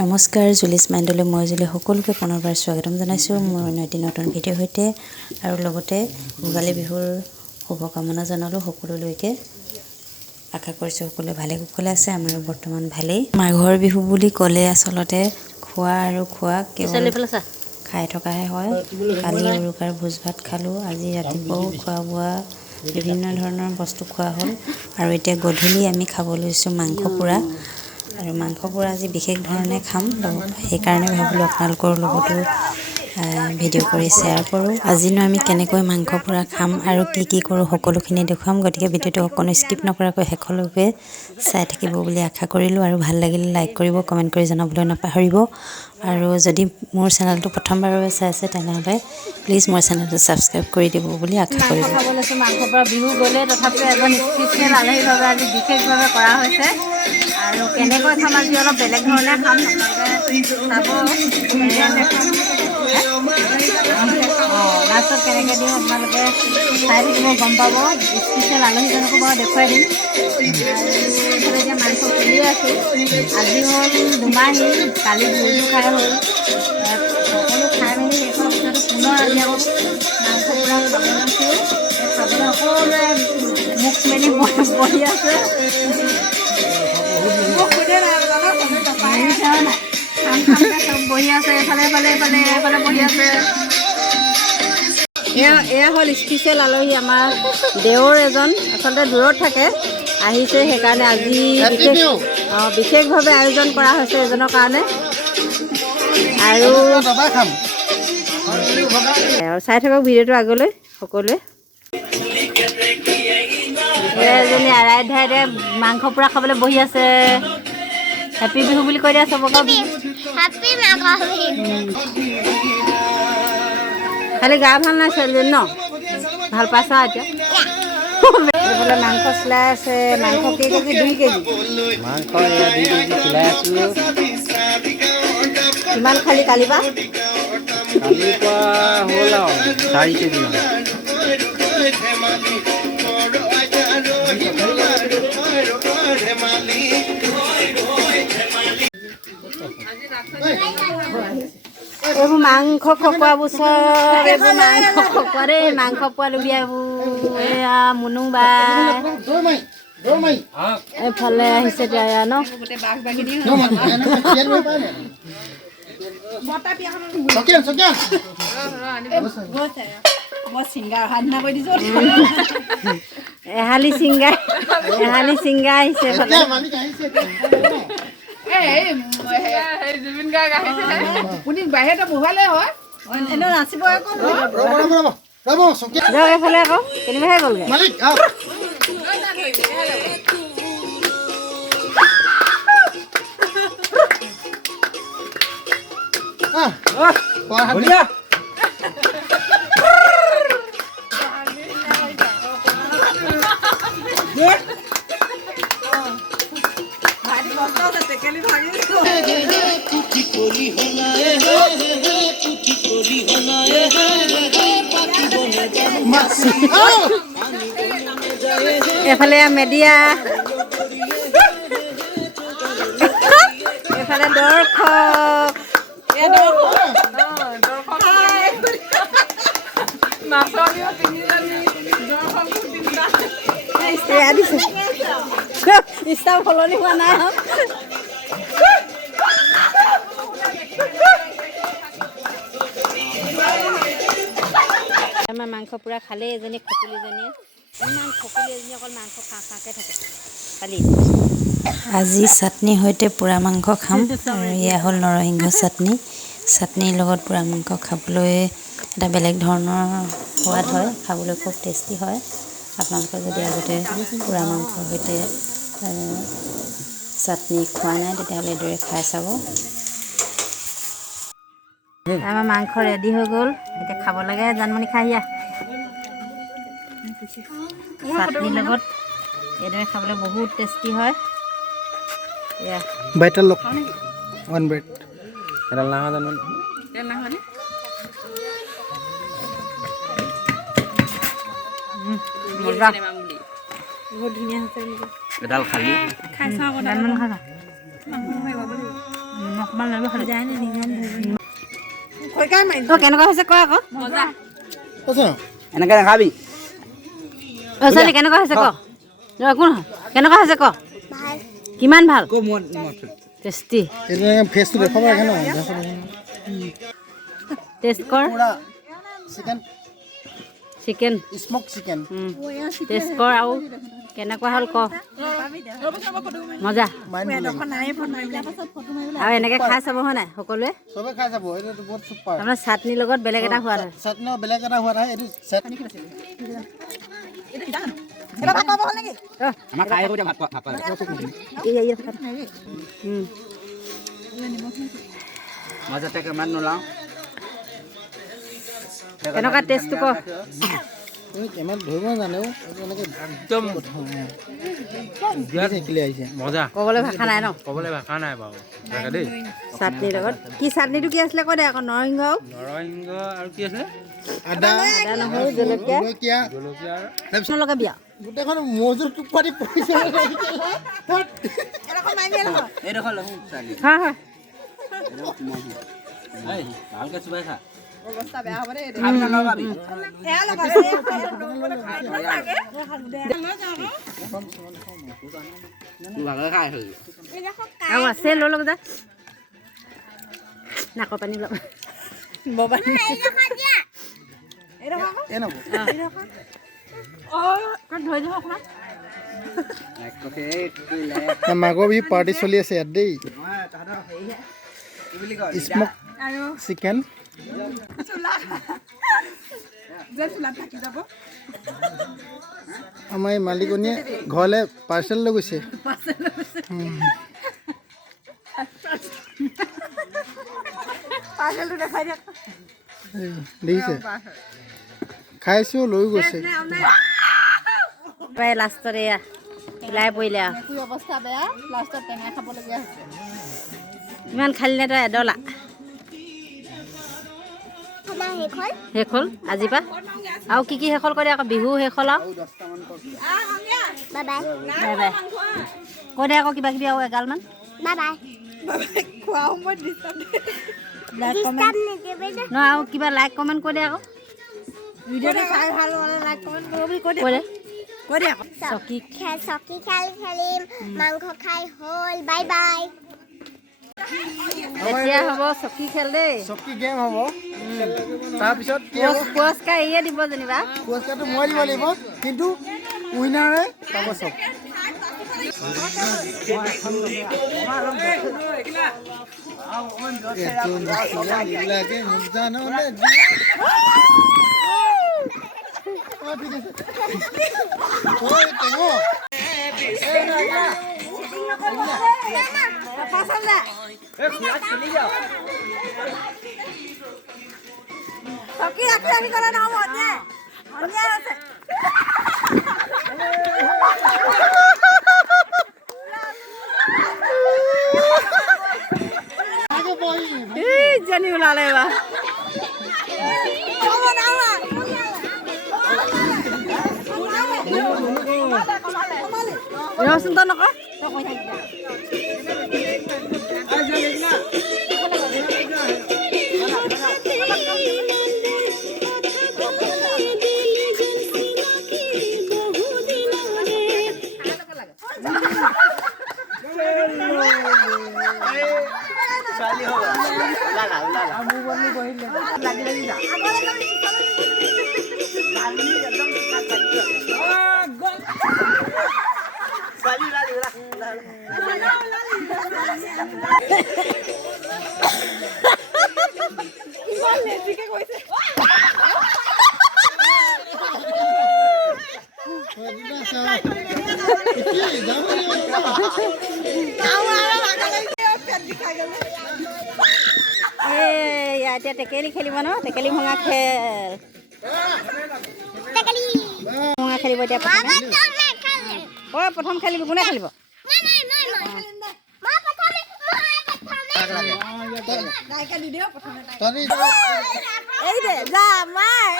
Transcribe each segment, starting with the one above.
নমস্কাৰ জুলিছ মাইণ্ডলৈ মই জুলি সকলোকে পুনৰবাৰ স্বাগতম জনাইছোঁ মোৰ এটি নতুন ভিডিঅ' সৈতে আৰু লগতে ভোগালী বিহুৰ শুভকামনা জনালোঁ সকলোলৈকে। আশা কৰিছোঁ সকলোৱে ভালে কুশলে আছে। আমাৰ বৰ্তমান ভালেই। মাঘৰ বিহু বুলি ক'লে আচলতে খোৱা আৰু খোৱা কেৱল খাই থকাহে হয়। কালি উৰুকাৰ ভোজ ভাত খালোঁ। আজি ৰাতিপুৱাও খোৱা বোৱা বিভিন্ন ধৰণৰ বস্তু খোৱা হ'ল আৰু এতিয়া গধূলি আমি খাব লৈছোঁ মাংস পোৰা। আৰু মাংস পোৰা আজি বিশেষ ধৰণে খাম, সেইকাৰণে ভাবিলোঁ আপোনালোকৰ লগতো ভিডিঅ' কৰি শ্বেয়াৰ কৰোঁ। আজিনো আমি কেনেকৈ মাংস পোৰা খাম আৰু কি কৰোঁ সকলোখিনি দেখুৱাম। গতিকে ভিডিঅ'টো অকণো স্কিপ নকৰাকৈ শেষলৈকে চাই থাকিব বুলি আশা কৰিলোঁ। আৰু ভাল লাগিলে লাইক কৰিব, কমেণ্ট কৰি জনাবলৈ নাপাহৰিব। আৰু যদি মোৰ চেনেলটো প্ৰথমবাৰৰ বাবে চাই আছে তেনেহ'লে প্লিজ মোৰ চেনেলটো ছাবস্ক্ৰাইব কৰি দিব বুলি আশা কৰিলোঁ। মাংস খাব লৈছোঁ। মাংস পৰা বিহু গ'লে তথাপিও এজন স্পেচিয়েল আলহীভাৱে আজি বিশেষভাৱে কৰা হৈছে। আৰু কেনেকৈ খাম আজি অলপ বেলেগ ধৰণে খাম, লাষ্টত কেনেকৈ দিওঁ আপোনালোকে চাই থাকিব, গম পাব। স্পেচিয়েল আলহীজনকো বাৰু দেখুৱাই দিম। আৰু এতিয়া মাংস খুলি আছোঁ। আজি হ'ল দুমাহী, কালি ভোজো খাই হ'ল। সকলো খাই মেলি শেষ হোৱাৰ পিছতো পুনৰ আজি আকৌ মাংস পোৰা খাব লৈছোঁ। খাবলৈ সকলোৱে মুখ মেলি বহি আছে। চব বহি আছে, এফালে বহি আছে। এয়া হ'ল স্পেচিয়েল আলহী, আমাৰ দেওৰ এজন, আচলতে দূৰত থাকে, আহিছে। সেইকাৰণে আজি বিশেষভাৱে আয়োজন কৰা হৈছে এজনৰ কাৰণে। আৰু চাই থাকক ভিডিঅ'টো আগলৈ সকলোৱে। এজনী আৰাধ্যাই মাংস পোৰা খাবলৈ বহি আছে। হেপী বিহু বুলি কৈ দিয়া চবকে। খালি গা ভাল নাই ছোৱালীজনী ন? ভাল পাইছা এতিয়া? এইফালে মাংস চিলাই আছে। মাংস কেই কেজি? 2 কেজি মাংস 2 কেজি চিলাই আছোঁ। কিমান খালি কালিৰ পৰা? কালিৰ পৰা হ'ল আৰু 4 কেজি মান। এইবোৰ মাংস খকুৱাবোৰ চব, এইবোৰ মাংস খকুৱা দেই। মাংস পোৱা লুবিয়া এইবোৰ। এয়া মুনু বা এইফালে আহিছে এতিয়া ন। এহালি চিংগা আহিছে এইফালে। জুবিন গাৰ্গ আহিছে। বাহিৰতে বহালে হয় নাচিব আকৌ। এইফালে আকৌ কেনিবাহে গ'লগৈ। এফালে মেডিয়া, এফালে দৰ্শক। ইচ্ছা সলনি হোৱা নাই। আমাৰ মাংস পোৰা খালে এজনী খকুলীজনীয়ে, ইমান খকুলী এজনী অকল মাংস খাকে থাকে কালি। আজি চাটনিৰ সৈতে পোৰা মাংস খাম। আৰু এয়া হ'ল নৰসিংহ চাটনি। চাটনিৰ লগত পোৰা মাংস খাবলৈ এটা বেলেগ ধৰণৰ সোৱাদ হয়, খাবলৈ খুব টেষ্টি হয়। আপোনালোকে যদি আগতে পোৰা মাংসৰ সৈতে চাটনি খোৱা নাই তেতিয়াহ'লে এইদৰে খাই চাব। আমাৰ মাংস ৰেডি হৈ গ'ল, এতিয়া খাব লাগে। জানমণি খাই আহিয়া। চাটনিৰ লগত এইদৰে খাবলৈ বহুত টেষ্টি হয়। এয়া বাইটাৰ লগ 1 ব্ৰেড এডাল নাহা জানো মজা। এডাল খালি কেনেকুৱা হৈছে কোৱা আকৌ। এনেকে নাখাবি ছোৱালী কেনেকুৱা হৈছে ক একো নহয়। কেনেকুৱা হৈছে ক কিমান ভাল টেষ্টি ফেচটো দেখাব লাগে ন টেষ্ট কৰ chicken chicken smoke chicken test কৰ আৰু কেনেকুৱা হ'ল ক মজা। আৰু এনেকৈ খাই চাব হয় নাই সকলোৱে চবে খাই যাব এইটো বহুত চুপাৰ আপোনাৰ চাটনিৰ লগত বেলেগ এটা সোৱাদ হয়। চাটনি বেলেগ এটা হোৱা এইটো চাটনি আমাৰ খাই ভাত খোৱা মই যাতে কিমান নোলাওঁ কেনেকুৱা টেষ্টটো ক কেমেৰাত ধৰিব জানেও এনেকৈ একদম থাকিলে আহিছে মজা ক'বলৈ ভাষা নাই ন ক'বলৈ ভাষা নাই বাৰু দেই চাটনিৰ লগত কি চাটনিটো কি আছিলে কৈ দে আকৌ নৰসিংহ নৰসিংহ আৰু কি আছে আদা নহৰু জলকীয়া জলকীয়া নলগাবি আৰু গোটেইখন মজুৰ টুকুৰি পৰিছে এইডোখৰ লওঁ চালি হয় হয় ভালকৈ চুবাই খা আৰু আছে লৈ ল'ব যা নাকৰ পানী ল'ব মাঘৰ বিহু পাৰ্টি চলি আছে ইয়াত দেই স্মক চিকেন আমাৰ এই মালিকনীয়ে ঘৰলৈ পাৰ্চেল লৈ গৈছে দেখিছে খাইছো লৈ গৈছে প্ৰায় লাষ্টত এয়া ওলাই পৰিলে আৰু অৱস্থা বেয়া লাষ্টত টেঙা খাবলগীয়া হৈছে। ইমান খালি নে তই এডলা শেষ হ'ল আজিৰ পৰা আৰু কি শেষ হ'ল কৈ দে আকৌ বিহু শেষ হ'ল আৰু বাই বাই কৈ দে আকৌ কিবা কিবি আৰু এগালমান নহয় আৰু কিবা লাইক কমেণ্ট কৈ দে আকৌ কৈ দে আকৌ চকী খেলিম মাংস খাই হ'ল বাই বাই। এতিয়া হ'ব চকী খেল দেই চকী গেম হ'ব তাৰপিছত কি হ'ব পুৰস্কাৰ এয়ে দিব যেনিবা পুৰস্কাৰটো মই দিব লাগিব কিন্তু উইনাৰে পাব চব চকী ৰাখি ৰাখি গ'লে নহ'ব ধুনীয়া আছে জানি ওলালে এবাৰ ৰচোন তই নকৰ এতিয়া টেকেলি খেলিব ন টেকেলি ভঙা খেল খেলিব এতিয়া প্ৰথমে ঐ প্ৰথম খেলিব কোনে খেলিব এই দে যা মাৰ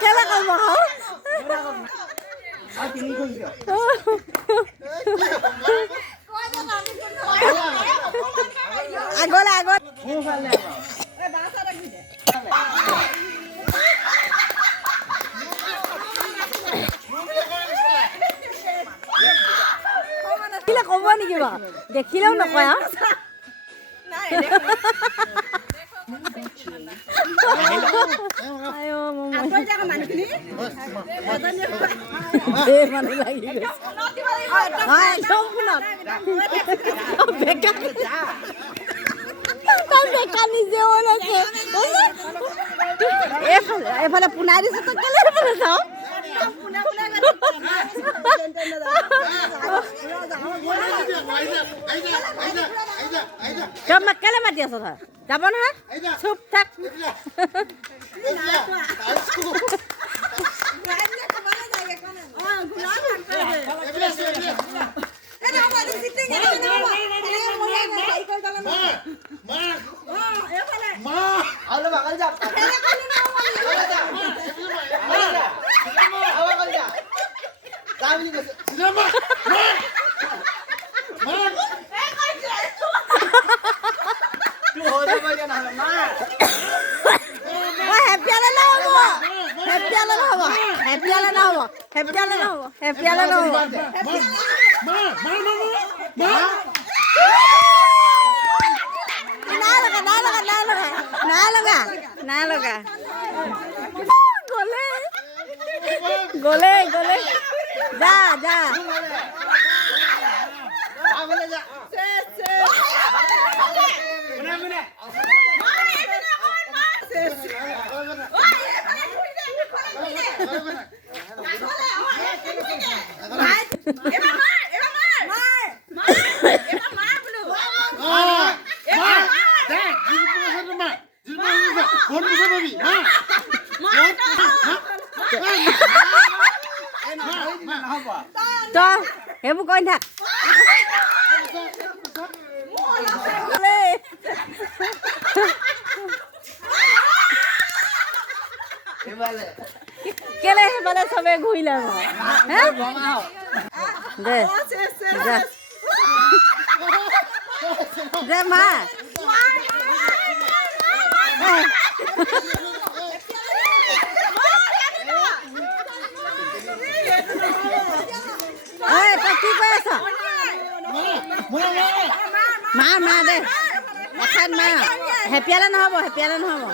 খেলা কম আগলে আগত ক'ব নেকি বাৰু দেখিলেও নকয় এইফালে পোনাই দিছো তই কেলে এইফালে যাওঁ কেলে মাতি আছ তই যাব নহয় চুপ থাক গলে গলে যা যা তই সেইবোৰ কৈ থাক কেলে সেইফালে চবে ঘূৰিলে দে দে মা তই কি কৈ আছ মাৰ মাৰ দে এখান মাৰ হেপিয়ালে নহ'ব হেপিয়ালে নহ'ব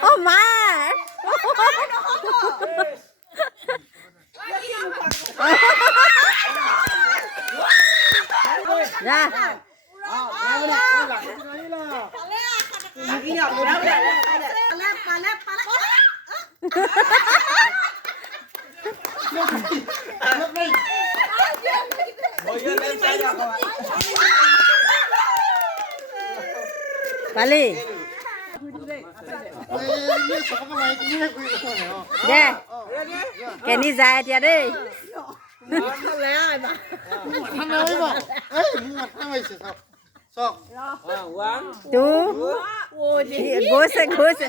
অ মাৰ যা পালি দে কেনি যায় এতিয়া দেই গৈছে গৈছে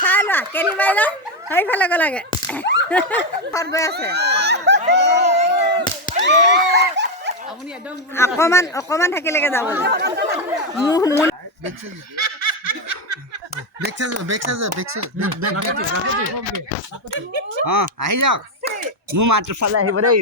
চাই লোৱা কেনি মাৰিলা সেইফালে গ'লাগে গৈ আছে অকমান অকমান থাকিলেগে যাব আহি যাওক মোৰ মাতটো চালে আহিব দেই